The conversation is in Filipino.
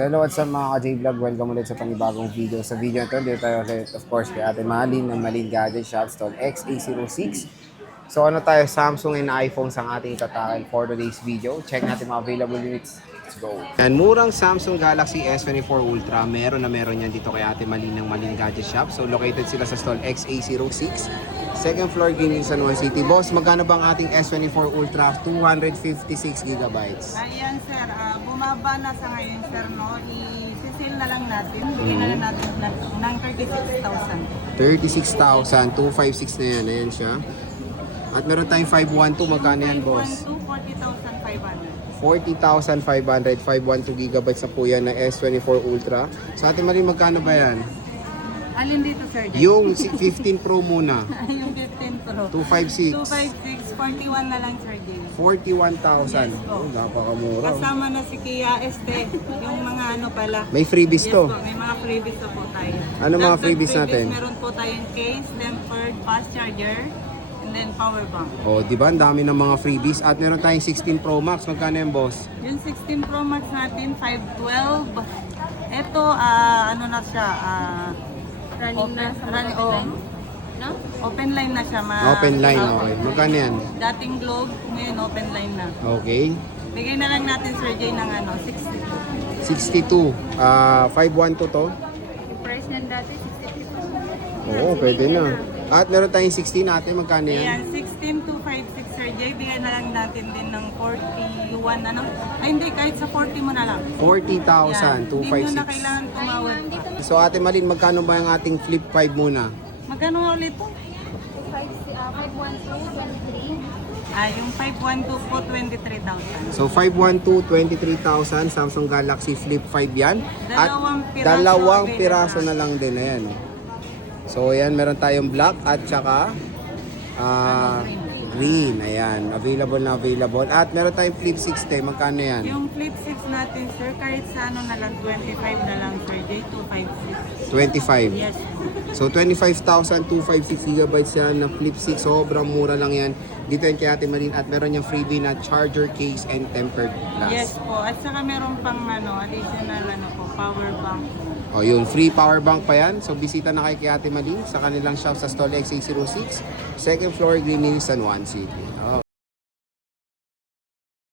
So hello, what's up mga ka-J-Vlog? Welcome ulit sa panibagong video. Sa video ito, dito tayo ulit, of course, kay Ate Malin ng Malin Gadget Shop Stall X806. So ano tayo, Samsung and iPhones ang ating tatakil for today's video. Check natin mga available units. Let's go. Yan, murang Samsung Galaxy S24 Ultra. Meron yan dito kay Ate Malin ng Malin Gadget Shop. So located sila sa stall X806. Second floor, Guinea, San Juan City. Boss, magkano bang ating S24 Ultra 256 GB? Ayan sir, bumaba na sa ngayon sir, no? I-sale na lang natin. Bigyan na lang natin ng 36,000. 36,000, 256 na yan. Ayan siya. At meron tayong 512. Magkano yan, boss? 40,500. 40,500. 512 GB na po yan na S24 Ultra. Sa atin Marin, magkano ba yan? Alin dito sir? Yung 15 Pro muna. Yung 15 Pro. 256. 256, 41 na lang sir Jay. 41,000. Yes, po. Oh, napakamura. Kasama na si Kia Este, yung mga ano pala. May freebies Yes to. po, may mga freebies na po tayo. Ano mga Dagdag freebies natin? Meron po tayong case, tempered, fast charger, and then power bank. Oh, di ba? Ang dami ng mga freebies. At meron tayong 16 Pro Max. Magkano yan, boss? Yung 16 Pro Max natin, 512. Ito, ano na siya, Running na sa running, open line? No? Open line na siya. Open line, okay. Magkano yan? Dating Globe, ngayon open line na. Okay. Bigay na lang natin Sir Jay ng 62. 62. 512 to? Yung price niyan dati, 63. Oo, pwede na. At meron tayong 16 natin. Magkano Ayan, yan? 16256 Sir Jay. Bigay na lang natin din ng 41. Ano? Ay hindi, kahit sa 40 mo na lang. 40,000, Hindi mo na 256. kailangan tumawad pa. So Ate Malin, magkano ba yung ating Flip 5 muna? Magkano nga ulit po? 512, 23. Yung 512 po, 23,000. So 512, 23,000, Samsung Galaxy Flip 5 yan. At Dalawang dalawang piraso piraso na lang din. Ayan. Oh. So ayan, meron tayong black at saka green. Ayan, available na available. At meron tayong Flip 60. Magkano yan? Yung Flip 6 natin, sir, kahit sa ano na lang, 25 na lang, sir. J256. 25. Yes. So 25,000, 256 GB yan na Flip 6. Sobrang mura lang yan. Dito yan kay Ate Malin. At meron yung freebie na charger case and tempered glass. Yes po. At saka meron pang additional po, power bank. O yun, free power bank pa yan. So bisita na kayo kay Ate Malin sa kanilang shop sa stall X806, second floor, Green Hills, San Juan City.